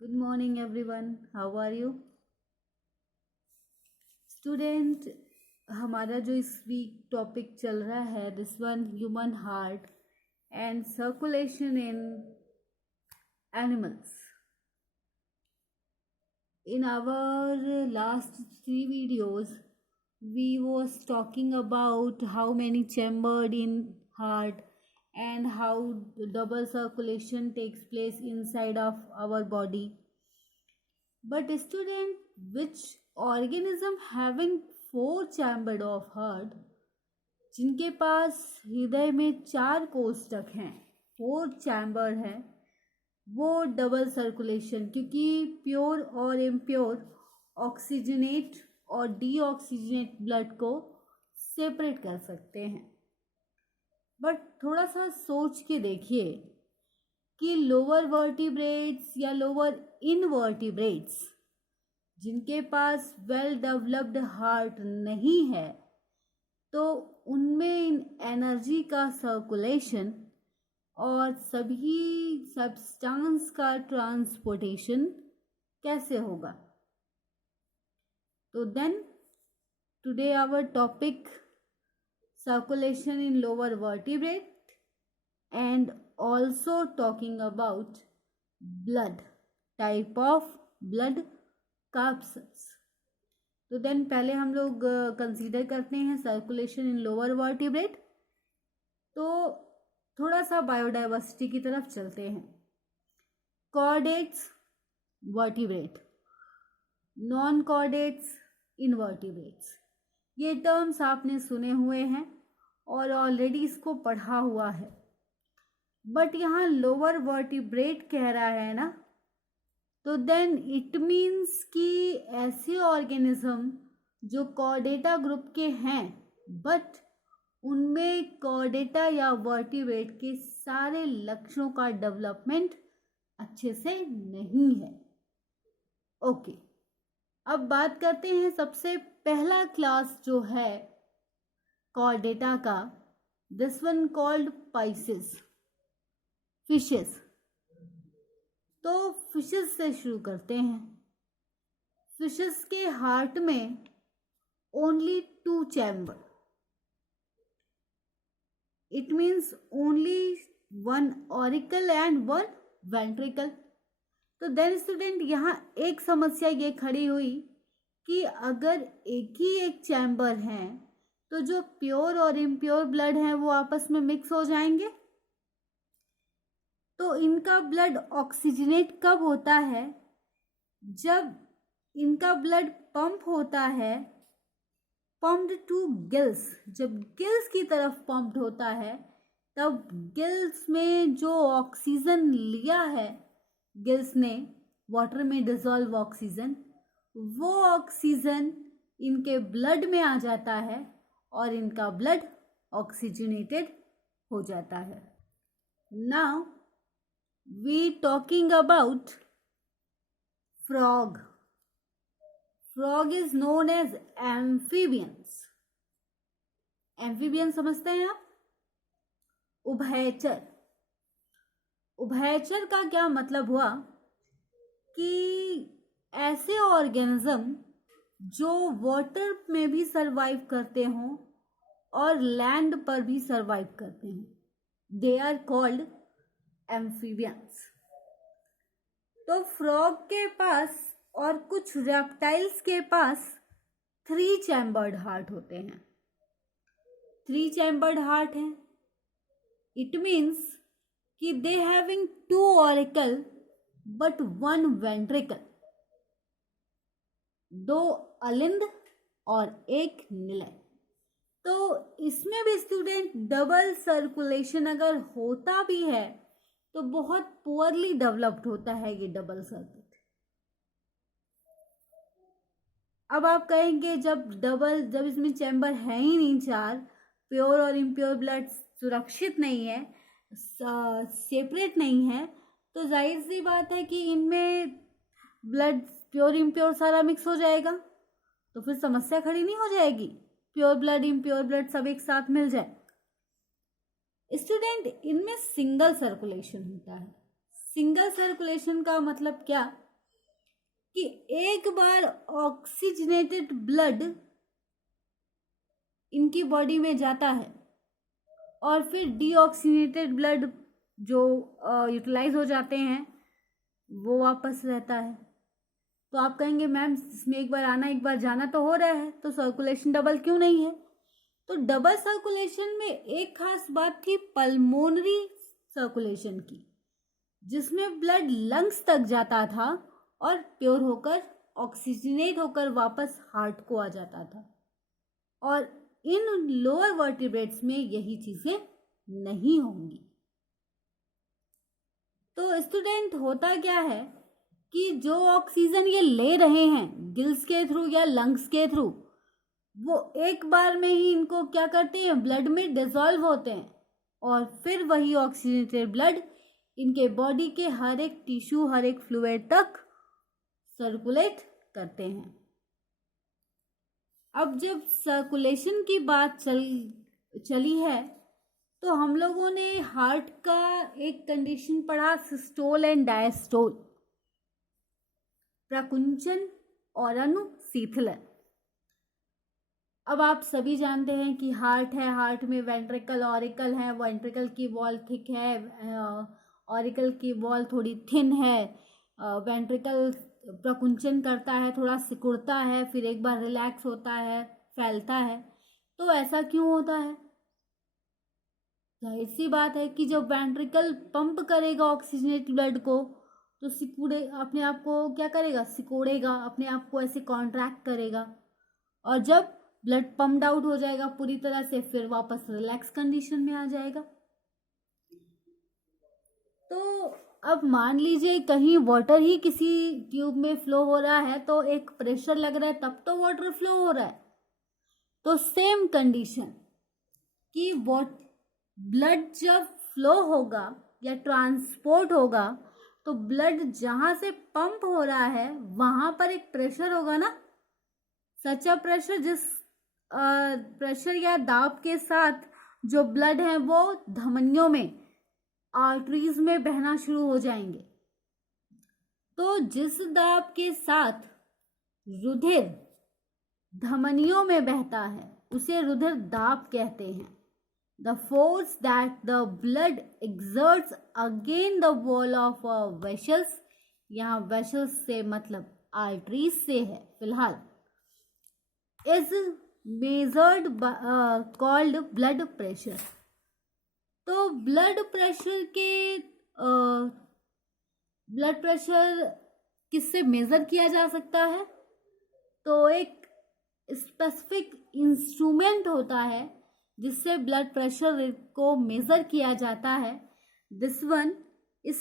Good morning everyone, how are you student. हमारा जो इस वीक टॉपिक चल रहा है this one human heart and circulation in animals. In our last three videos, we was talking about how many chambered in heart and how double circulation takes place inside of our body. But student, which organism having four chambered of heart, जिनके पास हृदय में 4 कोष्ठक हैं, 4 chamber हैं, वो double circulation, क्योंकि pure और impure oxygenate और डीऑक्सीजनेट ब्लड को सेपरेट कर सकते हैं। बट थोड़ा सा सोच के देखिए कि लोअर वर्टिब्रेट्स या लोअर इनवर्टिब्रेट्स जिनके पास वेल डेवलप्ड हार्ट नहीं है, तो उनमें एनर्जी का सर्कुलेशन और सभी सब्सटेंस का ट्रांसपोर्टेशन कैसे होगा। तो then today our topic circulation in lower vertebrate and also talking about blood, type of blood corpuscles. तो देन पहले हम लोग कंसीडर करते हैं सर्कुलेशन इन लोअर वर्टिब्रेट। तो थोड़ा सा बायोडाइवर्सिटी की तरफ चलते हैं। Chordates vertebrate, non chordates invertebrates, ये टर्म्स आपने सुने हुए हैं और ऑलरेडी इसको पढ़ा हुआ है। बट यहाँ लोअर वर्टिब्रेट कह रहा है ना, तो देन इट मीन्स कि ऐसे ऑर्गेनिज्म जो कॉर्डेटा ग्रुप के हैं बट उनमें कॉर्डेटा या वर्टिब्रेट के सारे लक्षणों का डेवलपमेंट अच्छे से नहीं है। ओके, अब बात करते हैं सबसे पहला क्लास जो है कॉर्डेटा का, this one called pisces, fishes. तो फिशेस से शुरू करते हैं। फिशेस के हार्ट में only 2 chamber, it means only 1 auricle and 1 ventricle. तो देन स्टूडेंट, यहाँ एक समस्या ये खड़ी हुई कि अगर एक चैम्बर है तो जो प्योर और इम्प्योर ब्लड है वो आपस में मिक्स हो जाएंगे। तो इनका ब्लड ऑक्सीजनेट कब होता है? जब इनका ब्लड पंप होता है, पम्प्ड टू गिल्स, जब गिल्स की तरफ पम्प्ड होता है तब गिल्स में जो ऑक्सीजन लिया है, गिल्स ने वाटर में डिसॉल्व ऑक्सीजन, वो ऑक्सीजन इनके ब्लड में आ जाता है और इनका ब्लड ऑक्सीजनेटेड हो जाता है। Now we talking about frog. Frog is known as amphibians. Amphibian समझते हैं आप? उभयचर। उभयचर का क्या मतलब हुआ कि ऐसे ऑर्गेनिज्म जो वाटर में भी सरवाइव करते हों और लैंड पर भी सरवाइव करते हैं, दे आर कॉल्ड एम्फीबियंस। तो फ्रॉग के पास और कुछ रेप्टाइल्स के पास 3 चैम्बर्ड हार्ट होते हैं। 3 चैम्बर्ड हार्ट हैं, इट मीन्स कि they having 2 auricle but 1 ventricle, 2 अलिंद और 1 निलय। तो इसमें भी स्टूडेंट डबल सर्कुलेशन अगर होता भी है तो बहुत पुअरली डेवलप्ड होता है ये डबल सर्किट। अब आप कहेंगे जब इसमें चैम्बर है ही नहीं 4, प्योर और इम्प्योर ब्लड सुरक्षित नहीं है, सेपरेट नहीं है, तो जाहिर सी बात है कि इनमें ब्लड प्योर इम्प्योर सारा मिक्स हो जाएगा, तो फिर समस्या खड़ी नहीं हो जाएगी, प्योर ब्लड इम्प्योर ब्लड सब एक साथ मिल जाए। स्टूडेंट, इनमें सिंगल सर्कुलेशन होता है। सिंगल सर्कुलेशन का मतलब क्या कि एक बार ऑक्सीजनेटेड ब्लड इनकी बॉडी में जाता है और फिर डीऑक्सीजनेटेड ब्लड जो यूटिलाइज हो जाते हैं वो वापस रहता है। तो आप कहेंगे मैम इसमें एक बार आना एक बार जाना तो हो रहा है, तो सर्कुलेशन डबल क्यों नहीं है? तो डबल सर्कुलेशन में एक खास बात थी पल्मोनरी सर्कुलेशन की, जिसमें ब्लड लंग्स तक जाता था और प्योर होकर ऑक्सीजनेट होकर वापस हार्ट को आ जाता था। और इन लोअर वर्टिब्रेट्स में यही चीजें नहीं होंगी। तो स्टूडेंट, होता क्या है कि जो ऑक्सीजन ये ले रहे हैं गिल्स के थ्रू या लंग्स के थ्रू, वो एक बार में ही इनको क्या करते हैं, ब्लड में डिसॉल्व होते हैं और फिर वही ऑक्सीजनेटेड ब्लड इनके बॉडी के हर एक टिश्यू, हर एक फ्लूइड तक सर्कुलेट करते हैं। अब जब सर्कुलेशन की बात चली है तो हम लोगों ने हार्ट का एक कंडीशन पढ़ा, सिस्टोल एंड डायस्टोल, प्रकुंचन और अनुशीतलन। अब आप सभी जानते हैं कि हार्ट है, हार्ट में वेंट्रिकल ऑरिकल है, वेंट्रिकल की वॉल थिक है, ऑरिकल की वॉल थोड़ी थिन है, वेंट्रिकल प्रकुंचन करता है, थोड़ा सिकुड़ता है, फिर एक बार रिलैक्स होता है, फैलता है। तो ऐसा क्यों होता है? जाहिर सी बात है कि जब वेंट्रिकल पंप करेगा ऑक्सीजनेटेड ब्लड को तो सिकुड़े, अपने आप को क्या करेगा, सिकोड़ेगा, अपने आप को ऐसे कॉन्ट्रैक्ट करेगा, और जब ब्लड पम्प्ड आउट हो जाएगा पूरी तरह से फिर वापस रिलैक्स कंडीशन में आ जाएगा। तो अब मान लीजिए कहीं वाटर ही किसी ट्यूब में फ्लो हो रहा है तो एक प्रेशर लग रहा है तब तो वाटर फ्लो हो रहा है। तो सेम कंडीशन कि ब्लड जब फ्लो होगा या ट्रांसपोर्ट होगा तो ब्लड जहां से पंप हो रहा है वहां पर एक प्रेशर होगा ना, सच अ प्रेशर, जिस प्रेशर या दाब के साथ जो ब्लड है वो धमनियों में, आर्टरीज में बहना शुरू हो जाएंगे। तो जिस दाब के साथ रुधिर धमनियों में बहता है उसे रुधिर दाब कहते हैं। The force that the blood exerts against the wall of vessels, यहाँ vessels से मतलब arteries से है फिलहाल, is measured called blood pressure। तो ब्लड प्रेशर किससे मेजर किया जा सकता है? तो एक स्पेसिफिक इंस्ट्रूमेंट होता है जिससे ब्लड प्रेशर को मेजर किया जाता है। दिस वन इज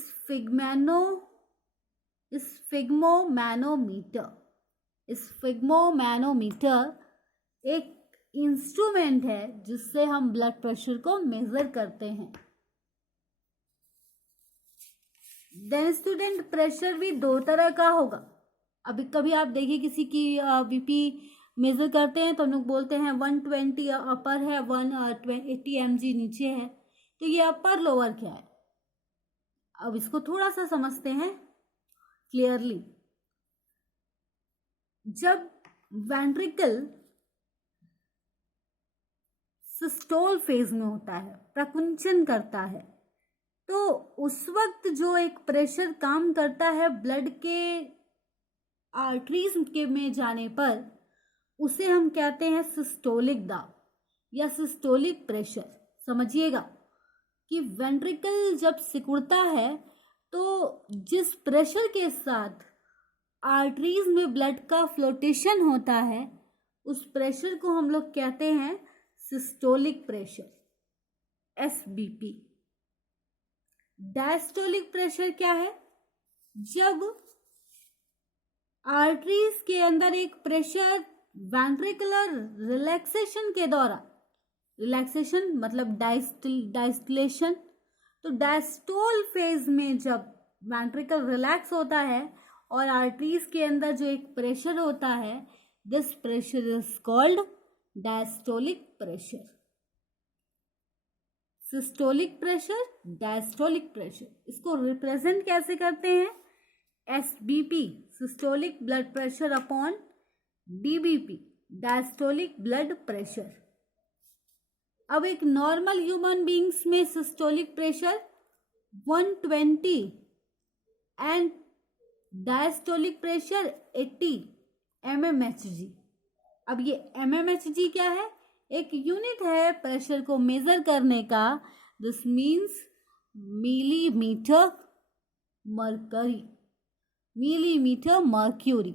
स्फिग्मोमैनोमीटर एक इंस्ट्रूमेंट है जिससे हम ब्लड प्रेशर को मेजर करते हैं। देन स्टूडेंट, प्रेशर भी दो तरह का होगा। अभी कभी आप देखिए किसी की बीपी मेजर करते हैं तो हम लोग बोलते हैं 120 अपर है, 180 mg नीचे है। तो ये अपर लोअर क्या है, अब इसको थोड़ा सा समझते हैं क्लियरली। जब वेंट्रिकल सिस्टोल फेज में होता है, प्रकुंचन करता है, तो उस वक्त जो एक प्रेशर काम करता है ब्लड के आर्टरीज के में जाने पर, उसे हम कहते हैं सिस्टोलिक दाब या सिस्टोलिक प्रेशर। समझिएगा कि वेंट्रिकल जब सिकुड़ता है तो जिस प्रेशर के साथ आर्टरीज में ब्लड का फ्लोटेशन होता है उस प्रेशर को हम लोग कहते हैं systolic pressure, SBP। Diastolic pressure क्या है? जब आर्टरीज के अंदर एक प्रेशर वेंट्रिकुलर रिलैक्सेशन के दौरान, रिलैक्सेशन मतलब डायस्टिलेशन, तो डायस्टोल फेज में जब वेंट्रिकल रिलैक्स होता है और आर्टरीज के अंदर जो एक प्रेशर होता है, this pressure is called diastolic pressure. Systolic pressure, diastolic pressure, इसको रिप्रेजेंट कैसे करते हैं SBP systolic blood pressure upon DBP diastolic blood pressure. अब एक नॉर्मल ह्यूमन बींग्स में systolic pressure 120 and diastolic pressure 80 mmHg। अब ये mmHg क्या है? एक यूनिट है प्रेशर को मेजर करने का। This means millimetre mercury, millimetre mercury.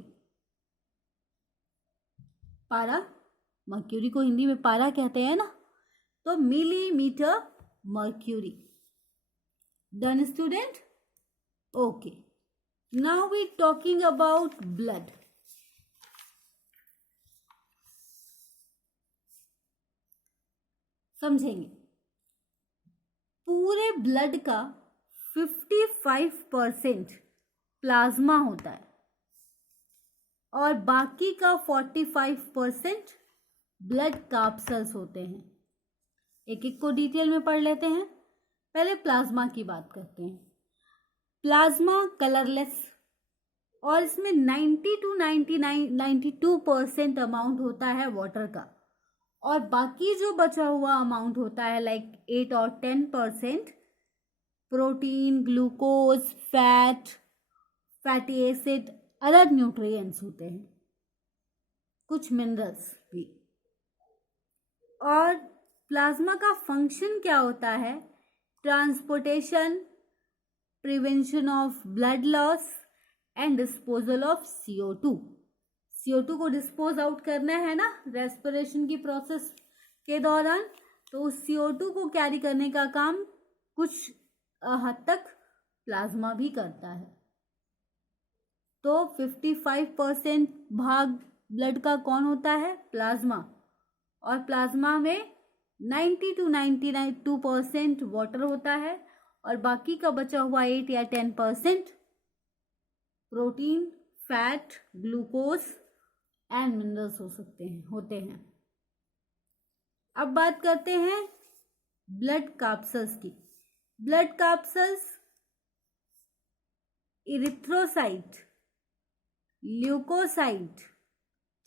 पारा, मर्क्यूरी को हिंदी में पारा कहते हैं ना, तो millimetre mercury. Done student? Okay, now we talking about blood. समझेंगे, पूरे ब्लड का 55% प्लाज्मा होता है और बाकी का 45% ब्लड कैप्सूल्स होते हैं। एक एक को डिटेल में पढ़ लेते हैं। पहले प्लाज्मा की बात करते हैं। प्लाज्मा कलरलेस और इसमें 90 to 92% अमाउंट होता है वाटर का, और बाकी जो बचा हुआ अमाउंट होता है लाइक 8 और 10% protein, glucose, fat, fatty acid, other nutrients होते हैं, कुछ मिनरल्स भी। और प्लाज्मा का फंक्शन क्या होता है? Transportation, prevention of blood loss and disposal of CO2। CO2 को डिस्पोज आउट करना है ना रेस्पिरेशन की प्रोसेस के दौरान, तो उस CO2 को कैरी करने का काम कुछ हद तक प्लाज्मा भी करता है। तो 55% भाग ब्लड का कौन होता है? प्लाज्मा। और प्लाज्मा में 90 to 92% वाटर होता है और बाकी का बचा हुआ 8 या 10% protein, fat, glucose and minerals होते हैं। अब बात करते हैं ब्लड कैप्सूल्स की। Blood capsules erythrocyte, leucocyte,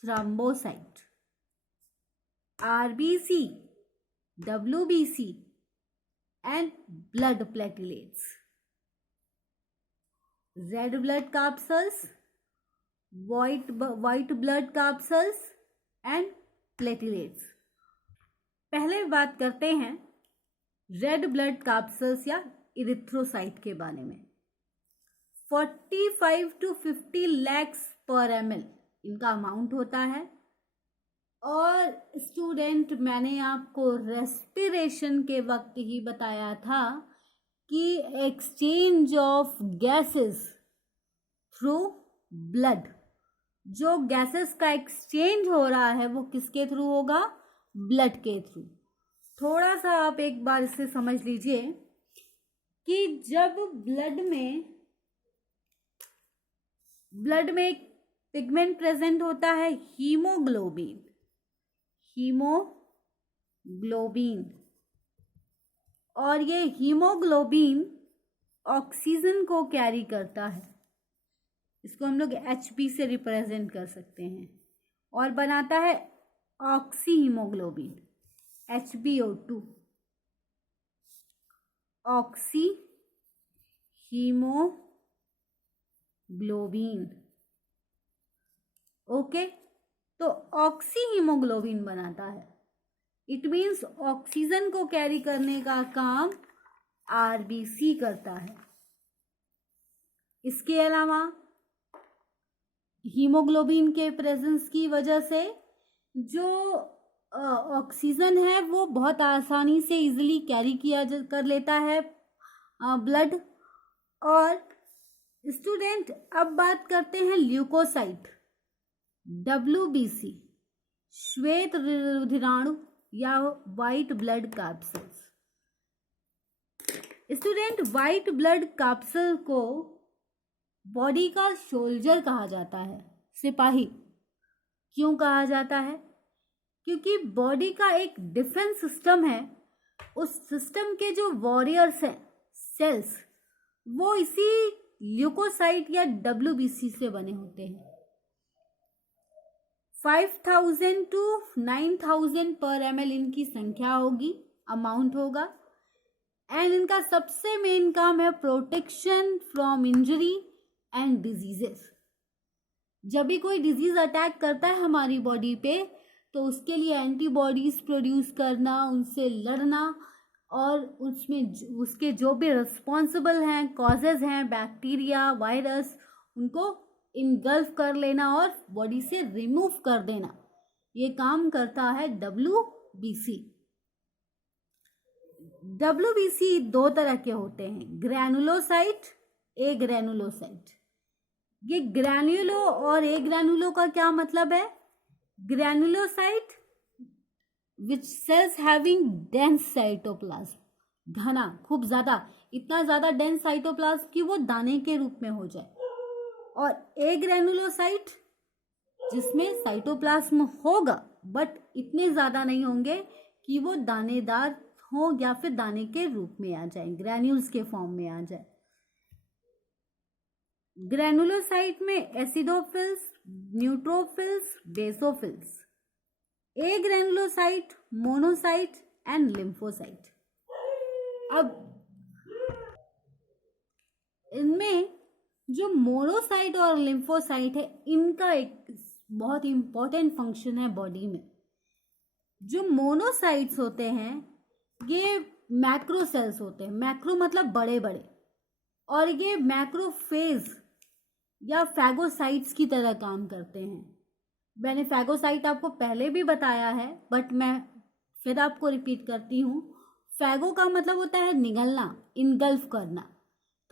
thrombocyte, RBC, WBC and blood platelets. Red blood capsules, white blood capsules and platelets. पहले बात करते हैं रेड ब्लड कैप्सूल्स या इरिथ्रोसाइट के बारे में। 45 to 50 lakhs per ml इनका अमाउंट होता है। और स्टूडेंट, मैंने आपको रेस्पिरेशन के वक्त ही बताया था कि exchange of gases through blood, जो गैसेस का एक्सचेंज हो रहा है वो किसके थ्रू होगा? ब्लड के थ्रू। थोड़ा सा आप एक बार इसे समझ लीजिए कि जब ब्लड में एक पिगमेंट प्रेजेंट होता है हीमोग्लोबिन, और ये हीमोग्लोबिन ऑक्सीजन को कैरी करता है। इसको हम लोग Hb से रिप्रेजेंट कर सकते हैं और बनाता है oxy haemoglobin, HbO2, oxy haemoglobin. Okay, तो ऑक्सी हीमोग्लोबिन बनाता है। इट मीन्स ऑक्सीजन को कैरी करने का काम RBC करता है। इसके अलावा हीमोग्लोबिन के प्रेजेंस की वजह से जो ऑक्सीजन है वो बहुत आसानी से इजीली कैरी कर लेता है ब्लड। और स्टूडेंट, अब बात करते हैं ल्यूकोसाइट, WBC, श्वेत रुधिराणु या white blood capsules. Student, white blood capsule को बॉडी का सोल्जर कहा जाता है, सिपाही। क्यों कहा जाता है? क्योंकि बॉडी का एक डिफेंस सिस्टम है, उस सिस्टम के जो वॉरियर्स हैं, सेल्स, वो इसी ल्यूकोसाइट या WBC से बने होते हैं। 5000 to 9000 पर ml इनकी संख्या होगी, अमाउंट होगा। एंड इनका सबसे मेन काम है protection from injury and diseases. जब भी कोई डिजीज अटैक करता है हमारी बॉडी पे तो उसके लिए एंटीबॉडीज प्रोड्यूस करना, उनसे लड़ना और उसमें उसके जो भी रिस्पॉन्सिबल हैं, कॉजेज हैं, बैक्टीरिया, वायरस, उनको इनगल्फ कर लेना और बॉडी से रिमूव कर देना, ये काम करता है WBC। WBC दो तरह के होते हैं, ग्रैनुलोसाइट, एग्रैनुलोसाइट। ये ग्रैन्युलो और एग्रैनुलो का क्या मतलब है? ग्रैनुलोसाइट विच सेल्स हैविंग डेंस साइटोप्लाज्म, घना, खूब ज्यादा, इतना ज्यादा डेंस साइटोप्लाज्म कि वो दाने के रूप में हो जाए। और एग्रैनुलोसाइट जिसमें साइटोप्लाज्म होगा बट इतने ज्यादा नहीं होंगे कि वो दानेदार हो या फिर दाने के रूप में आ जाए, ग्रैन्यूल्स के फॉर्म में आ जाए। ग्रैनुलोसाइट में acidophils, neutrophils, basophils. Agranulocyte, monocyte and lymphocyte. अब इनमें जो मोनोसाइट और लिम्फोसाइट है, इनका एक बहुत इंपॉर्टेंट फंक्शन है बॉडी में। जो मोनोसाइट्स होते हैं ये मैक्रो सेल्स होते हैं, मैक्रो मतलब बड़े बड़े, और ये मैक्रोफेज या फैगोसाइट्स की तरह काम करते हैं। मैंने फैगोसाइट आपको पहले भी बताया है बट मैं फिर आपको रिपीट करती हूँ। फैगो का मतलब होता है निगलना, इनगल्फ करना।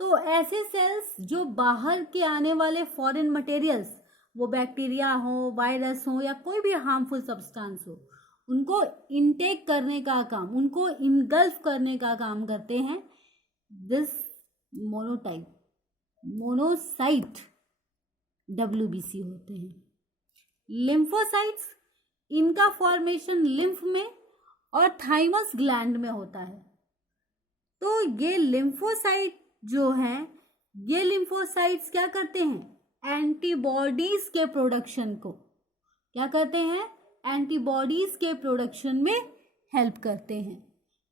तो ऐसे सेल्स जो बाहर के आने वाले फॉरेन मटेरियल्स, वो बैक्टीरिया हो, वायरस हो या कोई भी हार्मफुल सब्सटेंस हो, उनको इनटेक करने का काम, उनको इनगल्फ करने का काम करते हैं दिस मोनोसाइट WBC होते हैं। लिम्फोसाइट्स, इनका फॉर्मेशन लिम्फ में और थाइमस ग्लैंड में होता है। तो ये लिम्फोसाइट जो हैं, ये लिम्फोसाइट्स क्या करते हैं? एंटीबॉडीज के प्रोडक्शन को क्या करते हैं? एंटीबॉडीज के प्रोडक्शन में हेल्प करते हैं।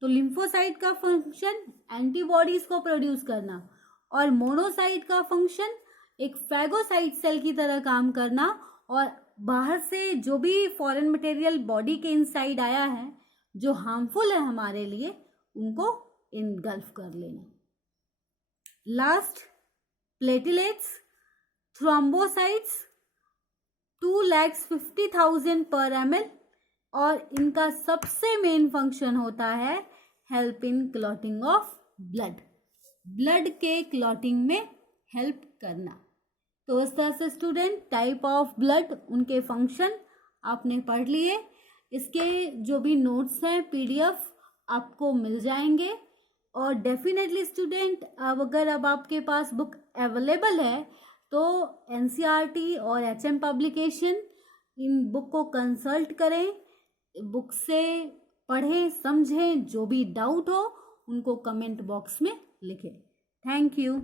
तो लिम्फोसाइट का फंक्शन एंटीबॉडीज को प्रोड्यूस करना और मोनोसाइट का फंक्शन एक फैगोसाइट सेल की तरह काम करना और बाहर से जो भी फॉरेन मटेरियल बॉडी के इनसाइड आया है जो हार्मफुल है हमारे लिए, उनको इनगल्फ कर लेना। लास्ट, प्लेटलेट्स, थ्रोम्बोसाइट्स 2,50,000 पर ml, और इनका सबसे मेन फंक्शन होता है help in clotting of blood, blood के क्लॉटिंग में हेल्प करना। तो इस तरह से स्टूडेंट टाइप ऑफ ब्लड, उनके फंक्शन आपने पढ़ लिए। इसके जो भी नोट्स हैं PDF आपको मिल जाएंगे। और डेफिनेटली स्टूडेंट अगर अब आपके पास बुक अवेलेबल है तो NCERT और HM पब्लिकेशन, इन बुक को कंसल्ट करें, बुक से पढ़ें, समझें, जो भी डाउट हो उनको कमेंट बॉक्स में लिखें। Thank you.